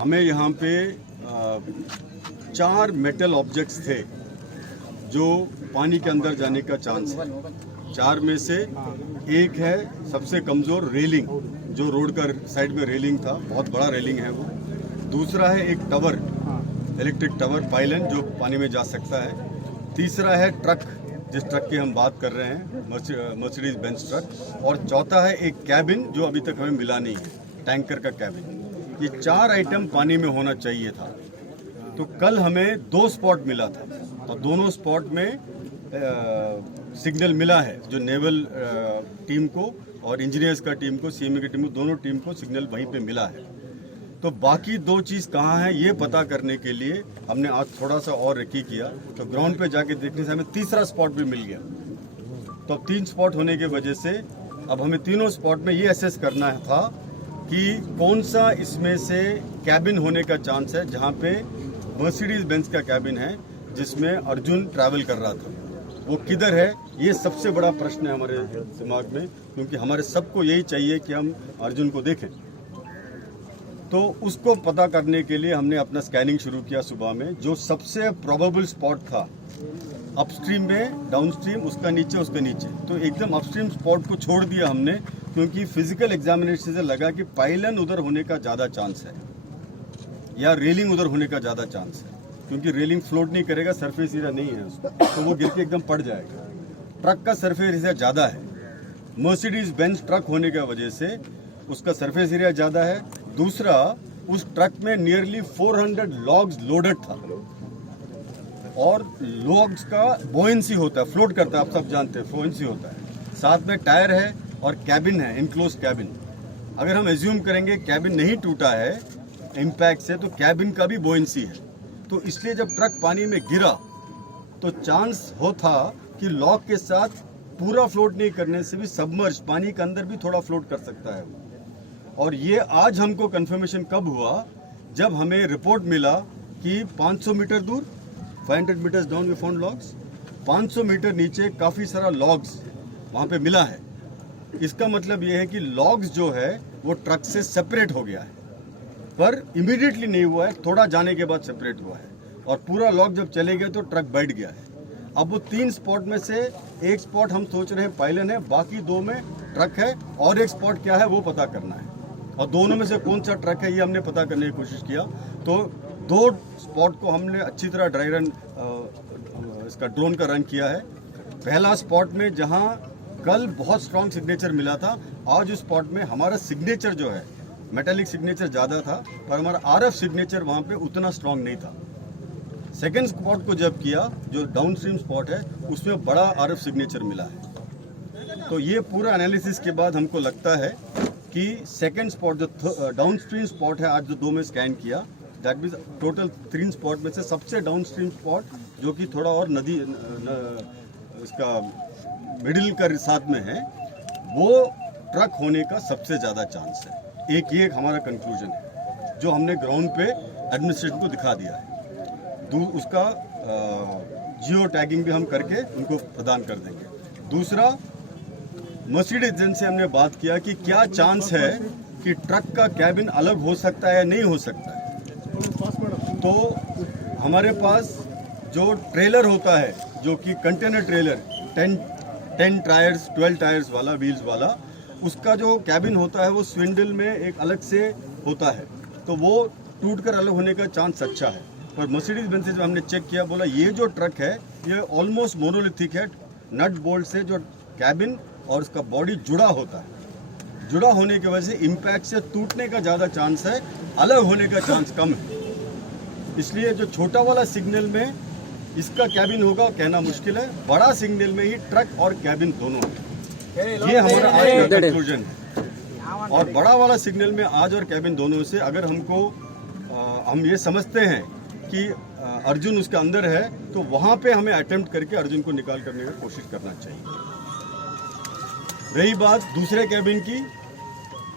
हमें यहाँ पे 4 मेटल ऑब्जेक्ट्स थे जो पानी के अंदर जाने का चांस है। 4 में से एक है सबसे कमज़ोर रेलिंग, जो रोड का साइड में रेलिंग था, बहुत बड़ा रेलिंग है वो। दूसरा है एक टावर, इलेक्ट्रिक टावर पाइलन जो पानी में जा सकता है। तीसरा है ट्रक, जिस ट्रक की हम बात कर रहे हैं, मर्सिडीज बेंज ट्रक। और चौथा है एक कैबिन जो अभी तक हमें मिला नहीं है, टैंकर का कैबिन। ये 4 आइटम पानी में होना चाहिए था। तो कल हमें 2 स्पॉट मिला था और दोनों स्पॉट में सिग्नल मिला है, जो नेवल टीम को और इंजीनियर्स का टीम को, सीएमए की टीम को, दोनों टीम को सिग्नल वहीं पे मिला है। तो बाकी 2 चीज़ कहाँ है ये पता करने के लिए हमने आज थोड़ा सा और रेकी किया। तो ग्राउंड पे जाके देखने से हमें तीसरा स्पॉट भी मिल गया। तो अब 3 स्पॉट होने की वजह से अब हमें तीनों स्पॉट में ये असेस करना था कि कौन सा इसमें से कैबिन होने का चांस है, जहाँ पे मर्सिडीज बेंज का कैबिन है जिसमें अर्जुन ट्रैवल कर रहा था, वो किधर है। ये सबसे बड़ा प्रश्न है हमारे दिमाग में, क्योंकि हमारे सबको यही चाहिए कि हम अर्जुन को देखें। तो उसको पता करने के लिए हमने अपना स्कैनिंग शुरू किया सुबह में। जो सबसे प्रोबेबल स्पॉट था अपस्ट्रीम में, डाउनस्ट्रीम, उसका नीचे, तो एकदम अपस्ट्रीम स्पॉट को छोड़ दिया हमने, क्योंकि फिजिकल एग्जामिनेशन से लगा कि पाइलन उधर होने का ज़्यादा चांस है या रेलिंग उधर होने का ज़्यादा चांस है, क्योंकि रेलिंग फ्लोट नहीं करेगा, सरफेस एरिया नहीं है उसका, तो वो गिर के एकदम पड़ जाएगा। ट्रक का सरफेस एरिया ज़्यादा है, मर्सिडीज बेंज ट्रक होने की वजह से उसका सरफेस एरिया ज़्यादा है। दूसरा, उस ट्रक में नियरली 400 लॉग्स लोडेड था और लॉग्स का बोयंसी होता है, फ्लोट करता है, आप सब जानते हैं बोयंसी होता है। साथ में टायर है और कैबिन है, इनक्लोज कैबिन। अगर हम एज्यूम करेंगे कैबिन नहीं टूटा है इम्पैक्ट से, तो कैबिन का भी बोयंसी है। तो इसलिए जब ट्रक पानी में गिरा तो चांस हो था कि लॉग के साथ पूरा फ्लोट नहीं करने से भी सबमर्ज पानी के अंदर भी थोड़ा फ्लोट कर सकता है। और ये आज हमको कंफर्मेशन कब हुआ, जब हमें रिपोर्ट मिला कि 500 मीटर दूर, 500 metres down we found logs, 500 metre नीचे काफ़ी सारा लॉग्स वहाँ पे मिला है। इसका मतलब ये है कि लॉग्स जो है वो ट्रक से सेपरेट हो गया है, पर इमीडिएटली नहीं हुआ है, थोड़ा जाने के बाद सेपरेट हुआ है। और पूरा लॉग जब चले गए तो ट्रक बैठ गया है। अब वो 3 स्पॉट में से एक स्पॉट हम सोच रहे हैं पाइलन है, बाकी 2 में ट्रक है, और एक स्पॉट क्या है वो पता करना है। और दोनों में से कौन सा ट्रक है ये हमने पता करने की कोशिश किया। तो 2 स्पॉट को हमने अच्छी तरह ड्राई रन, इसका ड्रोन का रन किया है। पहला स्पॉट में जहां कल बहुत स्ट्रॉन्ग सिग्नेचर मिला था, आज उस स्पॉट में हमारा सिग्नेचर जो है, मेटालिक सिग्नेचर ज़्यादा था, पर हमारा आरएफ सिग्नेचर वहाँ पे उतना स्ट्रॉन्ग नहीं था। सेकेंड स्पॉट को जब किया, जो डाउनस्ट्रीम स्पॉट है, उसमें बड़ा आरएफ सिग्नेचर मिला है। तो ये पूरा एनालिसिस के बाद हमको लगता है कि सेकेंड स्पॉट जो डाउनस्ट्रीम स्पॉट है, आज जो 2 में स्कैन किया, दैट मीन्स टोटल 3 स्पॉट में से सबसे डाउनस्ट्रीम स्पॉट, जो कि थोड़ा और नदी इसका मिडिल का साथ में है, वो ट्रक होने का सबसे ज़्यादा चांस है। ये एक हमारा कंक्लूजन है जो हमने ग्राउंड पे एडमिनिस्ट्रेशन को दिखा दिया है। उसका जियो टैगिंग भी हम करके उनको प्रदान कर देंगे। दूसरा, मर्सिडीज बेंज से हमने बात किया कि क्या चांस है कि ट्रक का कैबिन अलग हो सकता है या नहीं हो सकता है। तो हमारे पास जो ट्रेलर होता है, जो कि कंटेनर ट्रेलर 10 टायर्स 12 टायर्स वाला, व्हील्स वाला, उसका जो कैबिन होता है वो स्विंडल में एक अलग से होता है, तो वो टूटकर अलग होने का चांस अच्छा है। पर मर्सिडीज बेंज से जब हमने चेक किया, बोला ये जो ट्रक है ये ऑलमोस्ट मोनोलिथिक है, नट बोल्ट से जो कैबिन और उसका बॉडी जुड़ा होता है, जुड़ा होने की वजह से इम्पैक्ट से टूटने का ज़्यादा चांस है, अलग होने का चांस कम है। इसलिए जो छोटा वाला सिग्नल में इसका कैबिन होगा कहना मुश्किल है, बड़ा सिग्नल में ही ट्रक और कैबिन दोनों है। ये हमारा आज का कंक्लूजन है। और बड़ा वाला सिग्नल में आज और कैबिन दोनों से अगर हमको हम ये समझते हैं कि अर्जुन उसके अंदर है, तो वहाँ पे हमें अटेम्प्ट करके अर्जुन को निकाल करने की कोशिश करना चाहिए। रही बात दूसरे कैबिन की,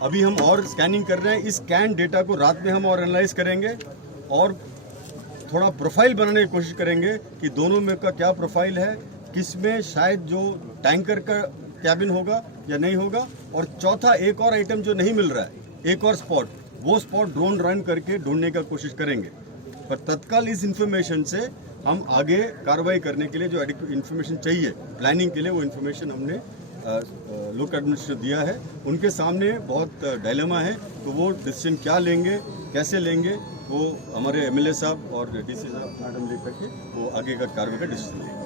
अभी हम और स्कैनिंग कर रहे हैं। इस स्कैन डेटा को रात में हम और एनालाइज करेंगे और थोड़ा प्रोफाइल बनाने की कोशिश करेंगे कि दोनों में का क्या प्रोफाइल है, किसमें शायद जो टैंकर का कैबिन होगा या नहीं होगा। और चौथा, एक और आइटम जो नहीं मिल रहा है, एक और स्पॉट वो स्पॉट ड्रोन रन करके ढूंढने का कोशिश करेंगे। पर तत्काल इस इंफॉर्मेशन से हम आगे कार्रवाई करने के लिए जो इन्फॉर्मेशन चाहिए प्लानिंग के लिए, वो इन्फॉर्मेशन हमने लोकल एडमिनिस्ट्रेशन दिया है। उनके सामने बहुत डायलेमा है, तो वो डिसीजन क्या लेंगे, कैसे लेंगे, वो हमारे एमएलए साहब और डीसी साहब मैडम लेकर के वो आगे का कार्रवाई का डिसीजन लेंगे।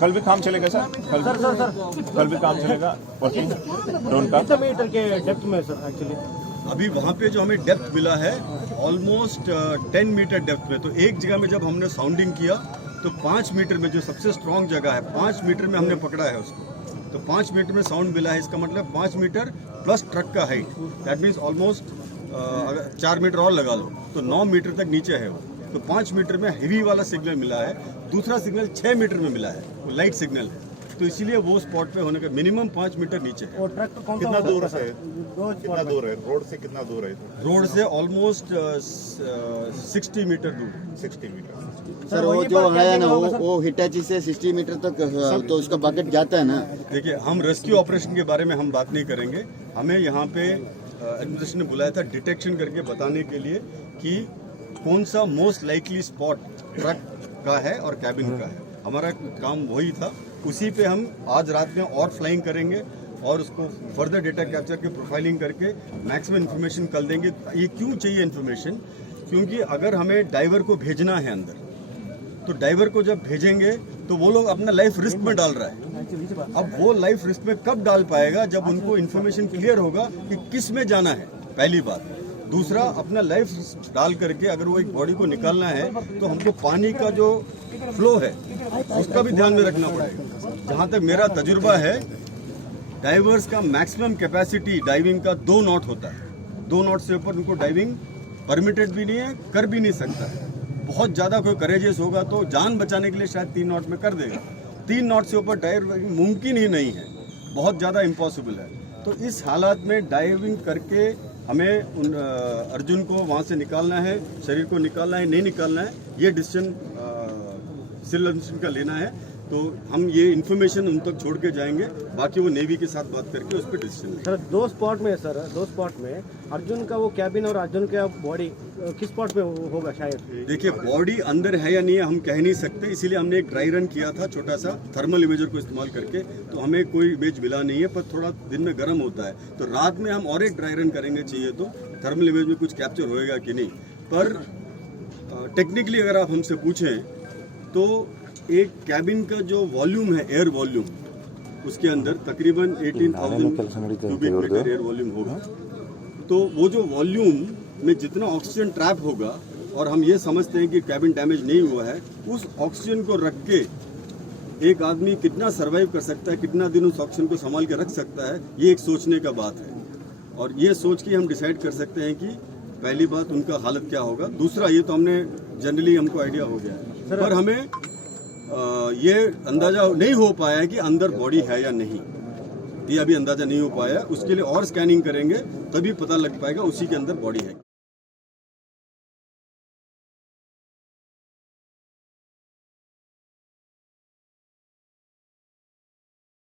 कल भी काम चलेगा सर? कल भी काम चलेगा वर्किंग ड्रोन का? कितने मीटर के डेप्थ में सर एक्चुअली? अभी वहाँ पे जो हमें डेप्थ मिला है ऑलमोस्ट 10 मीटर डेप्थ में। तो एक जगह में जब हमने साउंडिंग किया तो 5 मीटर में, जो सबसे स्ट्रॉन्ग जगह है, 5 मीटर में हमने पकड़ा है उसको। तो 5 मीटर में साउंड मिला है, इसका मतलब 5 मीटर प्लस ट्रक का height, that means almost 4 metre और लगा लो तो 9 मीटर तक नीचे है वो। तो 5 मीटर में हेवी वाला सिग्नल मिला है। दूसरा सिग्नल 6 मीटर में मिला है, वो लाइट सिग्नल है। तो इसीलिए वो स्पॉट पे होने का मिनिमम 5 मीटर नीचे है। और ट्रक कौन सा कितना दूर है? कितना दूर है रोड से? कितना दूर है? रोड से ऑलमोस्ट 60 मीटर दूर। 60 मीटर। सर वो जो है ना वो हिटाची से 60 मीटर तक तो उसका बकेट जाता है ना। देखिए, हम रेस्क्यू ऑपरेशन के बारे में हम बात नहीं करेंगे। हमें यहाँ पे एडमिनिस्ट्रेशन ने बुलाया था डिटेक्शन करके बताने के लिए कि कौन सा मोस्ट लाइकली स्पॉट ट्रक का है और कैबिन का है। हमारा काम वही था। उसी पे हम आज रात में और फ्लाइंग करेंगे और उसको फर्दर डेटा कैप्चर के प्रोफाइलिंग करके मैक्सिमम इन्फॉर्मेशन कल देंगे। ये क्यों चाहिए इन्फॉर्मेशन? क्योंकि अगर हमें डाइवर को भेजना है अंदर, तो डाइवर को जब भेजेंगे तो वो लोग अपना लाइफ रिस्क में डाल रहा है। अब वो लाइफ रिस्क में कब डाल पाएगा? जब उनको इन्फॉर्मेशन क्लियर होगा कि किस में जाना है, पहली बात। दूसरा, अपना लाइफ डाल करके अगर वो एक बॉडी को निकालना है तो हमको पानी का जो फ्लो है उसका भी ध्यान में रखना पड़ेगा। जहाँ तक मेरा तजुर्बा है, डाइवर्स का मैक्सिमम कैपेसिटी डाइविंग का 2 नॉट होता है। 2 नॉट से ऊपर उनको डाइविंग परमिटेड भी नहीं है, कर भी नहीं सकता है। बहुत ज़्यादा कोई करेजियस होगा तो जान बचाने के लिए शायद 3 नॉट में कर देगा। 3 नॉट से ऊपर डाइविंग मुमकिन ही नहीं है, बहुत ज़्यादा इम्पॉसिबल है। तो इस हालात में डाइविंग करके हमें अर्जुन को वहाँ से निकालना है, शरीर को निकालना है, नहीं निकालना है, ये डिसीजन सिविल का लेना है। तो हम ये इन्फॉर्मेशन उन तक छोड़ के जाएंगे, बाकी वो नेवी के साथ बात करके उस पर डिसीजन लेंगे। सर 2 स्पॉट में अर्जुन का वो कैबिन और अर्जुन का बॉडी किस स्पॉट पे होगा शायद? देखिए, बॉडी अंदर है या नहीं है हम कह नहीं सकते, इसीलिए हमने एक ड्राई रन किया था छोटा सा थर्मल इमेजर को इस्तेमाल करके। तो हमें कोई इमेज मिला नहीं है, पर थोड़ा दिन में गर्म होता है तो रात में हम और एक ड्राई रन करेंगे, चाहिए तो थर्मल इमेज में कुछ कैप्चर होएगा कि नहीं। पर टेक्निकली अगर आप हमसे पूछें तो एक कैबिन का जो वॉल्यूम है, एयर वॉल्यूम, उसके अंदर तकरीबन 18,000 क्यूबिक मीटर एयर वॉल्यूम होगा। तो वो जो वॉल्यूम में जितना ऑक्सीजन ट्रैप होगा, और हम ये समझते हैं कि कैबिन डैमेज नहीं हुआ है, उस ऑक्सीजन को रख के एक आदमी कितना सर्वाइव कर सकता है, कितना दिन उस ऑक्सीजन को संभाल के रख सकता है, ये एक सोचने का बात है। और ये सोच के हम डिसाइड कर सकते हैं कि पहली बात उनका हालत क्या होगा। दूसरा, ये तो हमने जनरली हमको आइडिया हो गया है, पर हमें ये अंदाजा नहीं हो पाया है कि अंदर बॉडी है या नहीं। ये अभी अंदाजा नहीं हो पाया, उसके लिए और स्कैनिंग करेंगे तभी पता लग पाएगा उसी के अंदर बॉडी है।